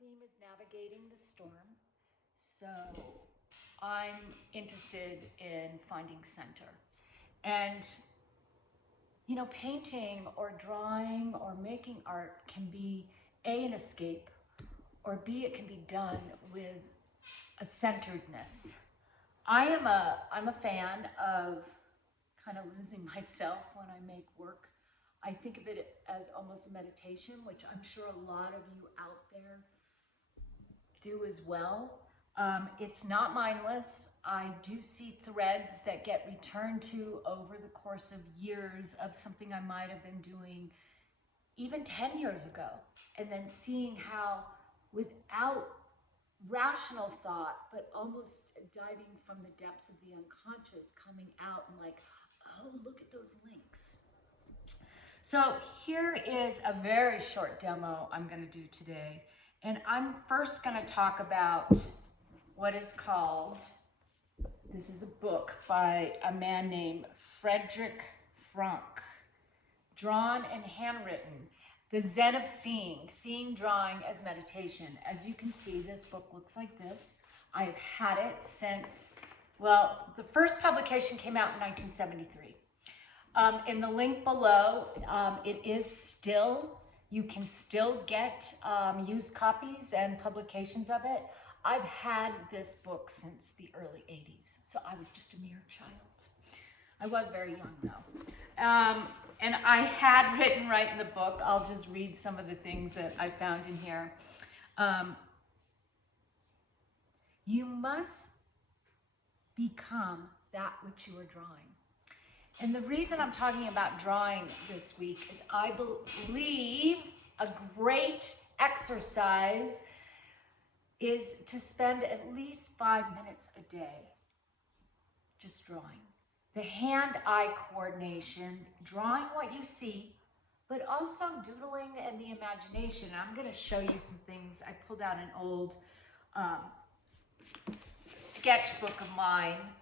theme is navigating the storm. So I'm interested in finding center. And, you know, painting or drawing or making art can be A, an escape, or B, it can be done with a centeredness. I'm a fan of kind of losing myself when I make work. I think of it as almost a meditation, which I'm sure a lot of you out there do as well. It's not mindless. I do see threads that get returned to over the course of years of something I might have been doing even 10 years ago, and then seeing how without rational thought, but almost diving from the depths of the unconscious, coming out and like, oh, look at those links. So here is a very short demo I'm going to do today. And I'm first going to talk about what is called, this is a book by a man named Frederick Frank, drawn and handwritten, The Zen of Seeing Drawing as Meditation. As you can see, this book looks like this. I've had it since, well, the first publication came out in 1973. In the link below, it is still, you can still get used copies and publications of it. I've had this book since the early 80s, so I was just a mere child. I was very young though. And I had written right in the book, I'll just read some of the things that I found in here. You must become that which you are drawing. And the reason I'm talking about drawing this week is I believe a great exercise is to spend at least 5 minutes a day just drawing. The hand-eye coordination, drawing what you see, but also doodling and the imagination. I'm going to show you some things. I pulled out an old sketchbook of mine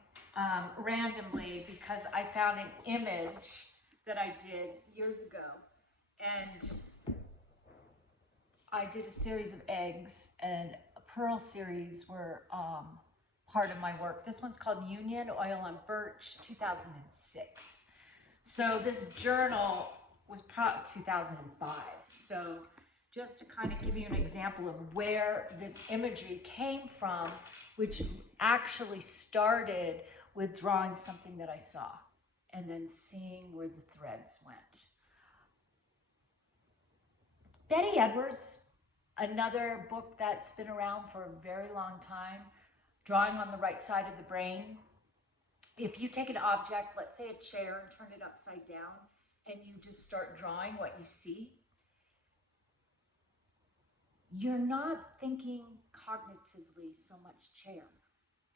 randomly because I found an image that I did years ago. And I did a series of eggs, and a pearl series were part of my work. This one's called Union, Oil on Birch, 2006. So this journal was probably 2005. So just to kind of give you an example of where this imagery came from, which actually started with drawing something that I saw and then seeing where the threads went. Betty Edwards, another book that's been around for a very long time, Drawing on the Right Side of the Brain. If you take an object, let's say a chair, and turn it upside down, and you just start drawing what you see, you're not thinking cognitively so much chair.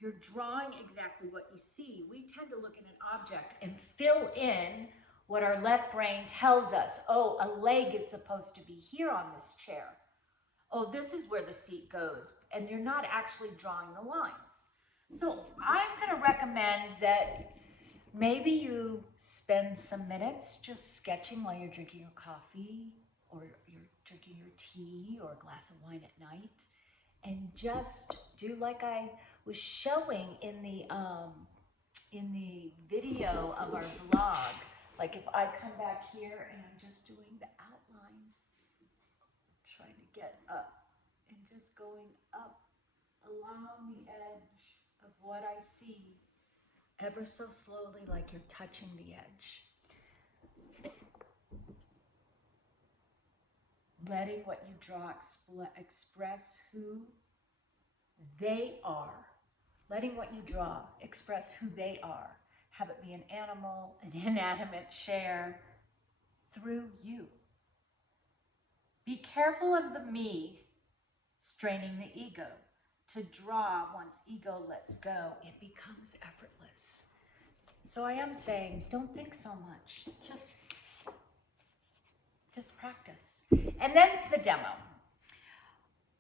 You're drawing exactly what you see. We tend to look at an object and fill in what our left brain tells us. Oh, a leg is supposed to be here on this chair. Oh, this is where the seat goes. And you're not actually drawing the lines. So I'm going to recommend that maybe you spend some minutes just sketching while you're drinking your coffee or you're drinking your tea or a glass of wine at night. And just do like I was showing in the video of our vlog. Like if I come back here and I'm just doing the outline, trying to get up and just going up along the edge of what I see, ever so slowly, like you're touching the edge. Letting what you draw express who they are. Letting what you draw express who they are. Have it be an animal, an inanimate chair, through you. Be careful of the me straining the ego. To draw, once ego lets go, it becomes effortless. So I am saying, don't think so much. Just practice. And then for the demo.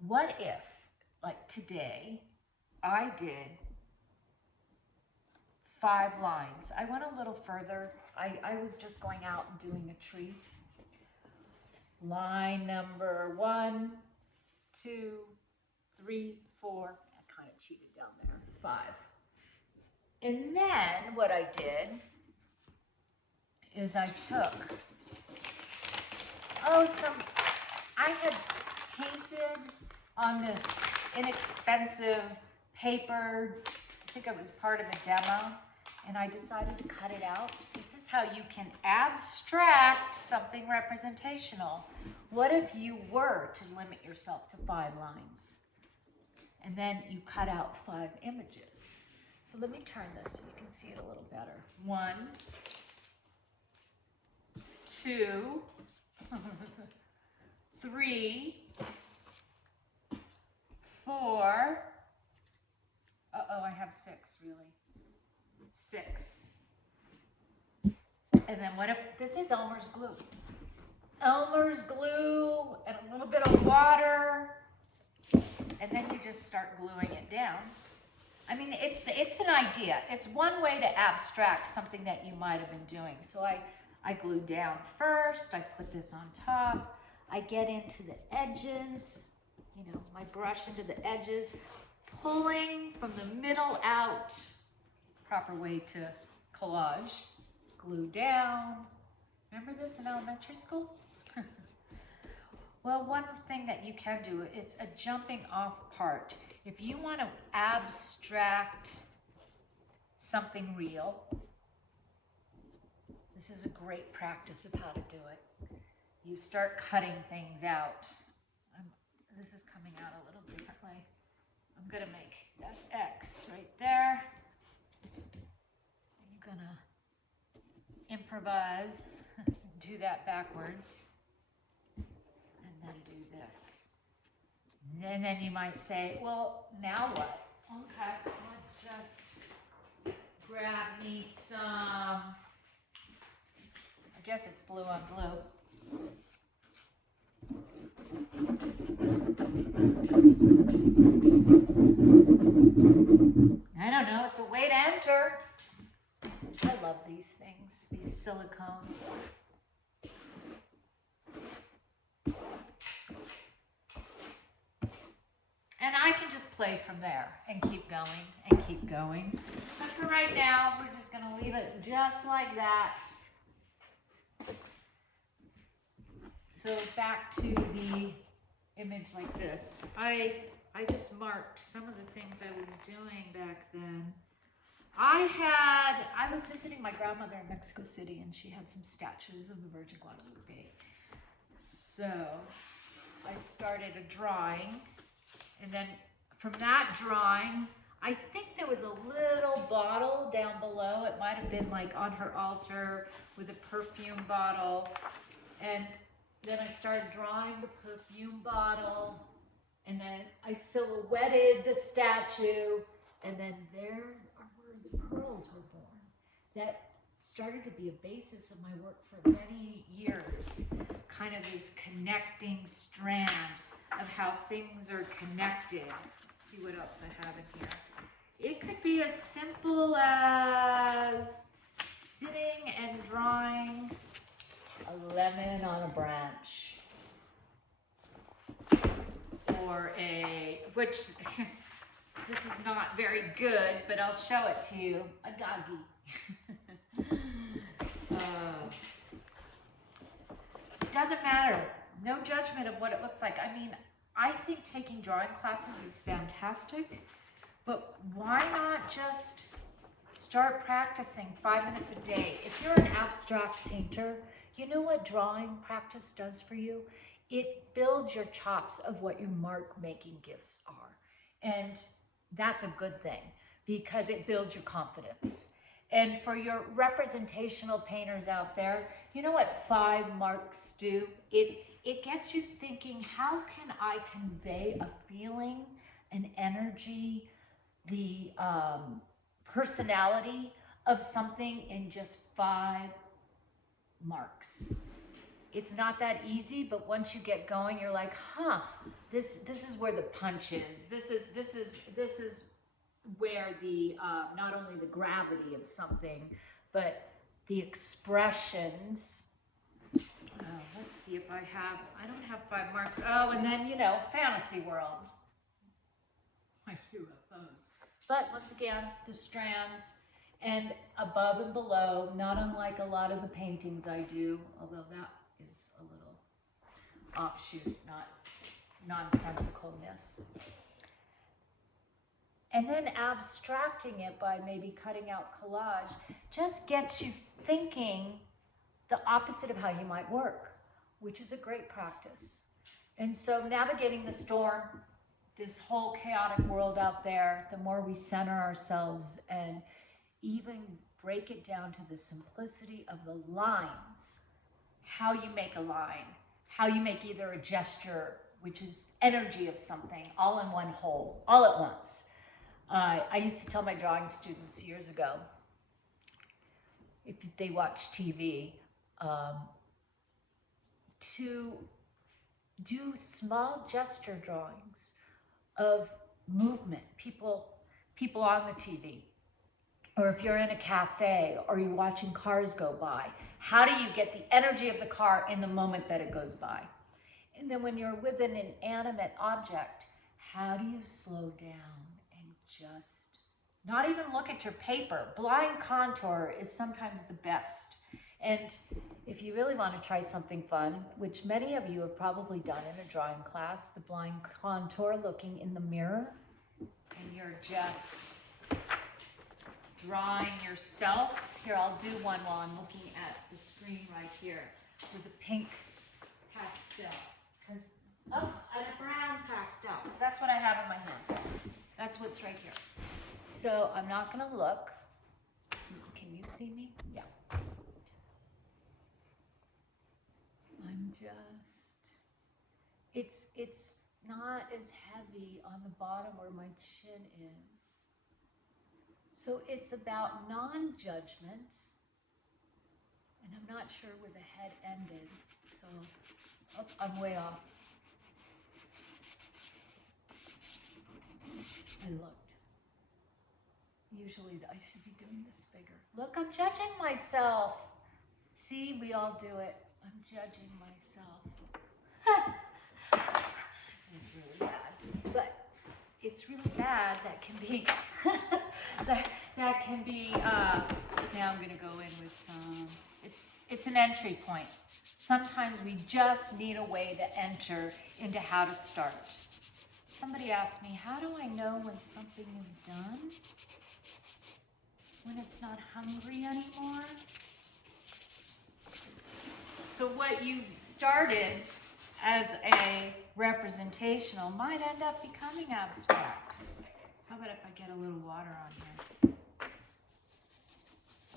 What if, like today, I did 5 lines. I went a little further. I was just going out and doing a tree. Line number 1, 2, 3, 4. I kind of cheated down there. 5. And then what I did is I took, I had painted on this inexpensive paper. I think it was part of a demo, and I decided to cut it out. This is how you can abstract something representational. What if you were to limit yourself to 5 lines? And then you cut out 5 images. So let me turn this so you can see it a little better. 1, 2, 3, 4. Uh-oh, I have 6, really. 6. And then what if, this is Elmer's glue. Elmer's glue and a little bit of water. And then you just start gluing it down. I mean, it's an idea. It's one way to abstract something that you might have been doing. So I glue down first. I put this on top. I get into the edges, you know, my brush into the edges, pulling from the middle out. Proper way to collage. Glue down. Remember this in elementary school? Well, one thing that you can do, it's a jumping off part. If you want to abstract something real, this is a great practice of how to do it. You start cutting things out. This is coming out a little differently. I'm going to make that X right there. I'm going to improvise, do that backwards. And then do this. And then you might say, well, now what? Okay, let's just grab me some, I guess it's blue on blue. I don't know, it's a way to enter. I love these things, these silicones. And I can just play from there and keep going and keep going. But for right now, we're just going to leave it just like that. So back to the image like this. I just marked some of the things I was doing back then. I was visiting my grandmother in Mexico City, and she had some statues of the Virgin Guadalupe. So I started a drawing. And then from that drawing, I think there was a little bottle down below. It might have been like on her altar with a perfume bottle. And then I started drawing the perfume bottle. And then I silhouetted the statue. And then there are where the pearls were born. That started to be a basis of my work for many years. Kind of this connecting strand of how things are connected. Let's see what else I have in here. It could be as simple as sitting and drawing a lemon on a branch. Or which, this is not very good, but I'll show it to you, a doggy. It doesn't matter. No judgment of what it looks like. I mean, I think taking drawing classes is fantastic, but why not just start practicing 5 minutes a day? If you're an abstract painter, you know what drawing practice does for you? It builds your chops of what your mark-making gifts are. And that's a good thing because it builds your confidence. And for your representational painters out there, you know what 5 marks do? It gets you thinking, how can I convey a feeling, an energy, the personality of something in just 5 marks? It's not that easy, but once you get going, you're like, huh, this is where the punch is. This is where the not only the gravity of something, but the expressions. Let's let's see if I don't have 5 marks. Oh, and then, you know, fantasy world. My UFOs. But once again, the strands, and above and below, not unlike a lot of the paintings I do, although that is a little offshoot, not nonsensicalness. And then abstracting it by maybe cutting out collage just gets you thinking the opposite of how you might work, which is a great practice. And so navigating the storm, this whole chaotic world out there, the more we center ourselves and even break it down to the simplicity of the lines, how you make a line, how you make either a gesture, which is energy of something, all in one whole, all at once. I used to tell my drawing students years ago, if they watch TV, to do small gesture drawings of movement, people on the TV, or if you're in a cafe or you're watching cars go by, how do you get the energy of the car in the moment that it goes by? And then when you're with an inanimate object, how do you slow down and just not even look at your paper? Blind contour is sometimes the best. And if you really want to try something fun, which many of you have probably done in a drawing class, the blind contour, looking in the mirror, and you're just drawing yourself. Here, I'll do one while I'm looking at the screen right here with a pink pastel. And a brown pastel, because that's what I have in my hand. That's what's right here. So I'm not going to look. Can you see me? Yeah. I'm just, it's not as heavy on the bottom where my chin is. So it's about non-judgment, and I'm not sure where the head ended, so I'm way off. I looked. Usually I should be doing this bigger. Look, I'm judging myself. See, we all do it. I'm judging myself. It's really bad. But it's really bad. That can be, that can be, now I'm going to go in with some, it's an entry point. Sometimes we just need a way to enter into how to start. Somebody asked me, how do I know when something is done? When it's not hungry anymore? So what you started as a representational might end up becoming abstract. How about if I get a little water on here?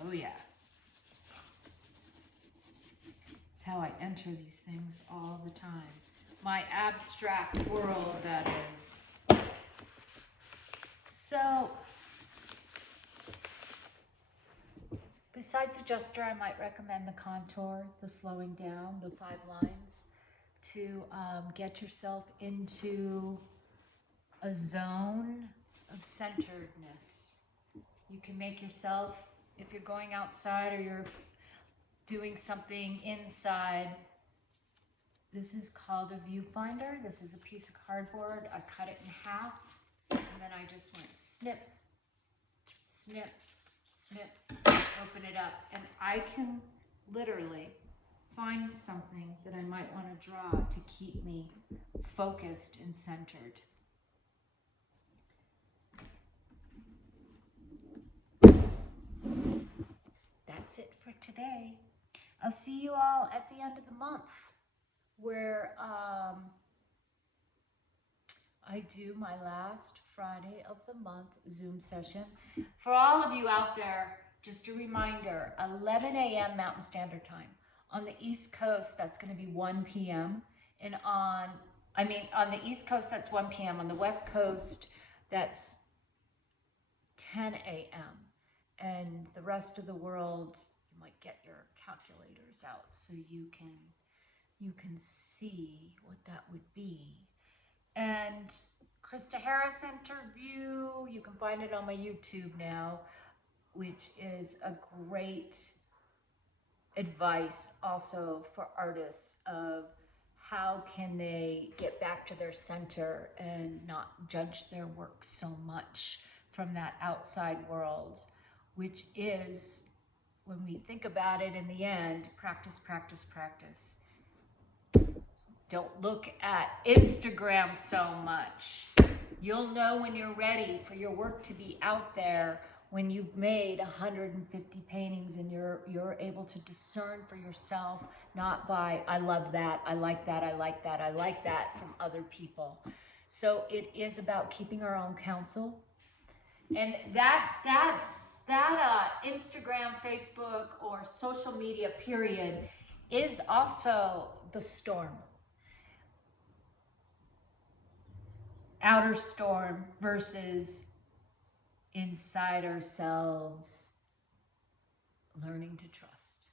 Oh yeah. It's how I enter these things all the time. My abstract world, that is. So, besides the gesture, I might recommend the contour, the slowing down, the 5 lines, to get yourself into a zone of centeredness. You can make yourself, if you're going outside or you're doing something inside, this is called a viewfinder. This is a piece of cardboard. I cut it in half, and then I just went snip, snip, snip, open it up, and I can literally find something that I might want to draw to keep me focused and centered. That's it for today. I'll see you all at the end of the month, where I do my last Friday of the month Zoom session. For all of you out there, just a reminder, 11 a.m. Mountain Standard Time. On the East Coast, that's going to be 1 p.m. And on the East Coast, that's 1 p.m. On the West Coast, that's 10 a.m. And the rest of the world, you might get your calculators out so you can see what that would be. And Krista Harris interview, you can find it on my YouTube now, which is a great advice also for artists of how can they get back to their center and not judge their work so much from that outside world, which is, when we think about it in the end, practice, practice, practice. Don't look at Instagram so much. You'll know when you're ready for your work to be out there, when you've made 150 paintings and you're able to discern for yourself, not by, I love that, I like that, I like that, I like that from other people. So it is about keeping our own counsel. And that's Instagram, Facebook, or social media period is also the storm. Outer storm versus inside ourselves, learning to trust.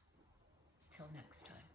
Till next time.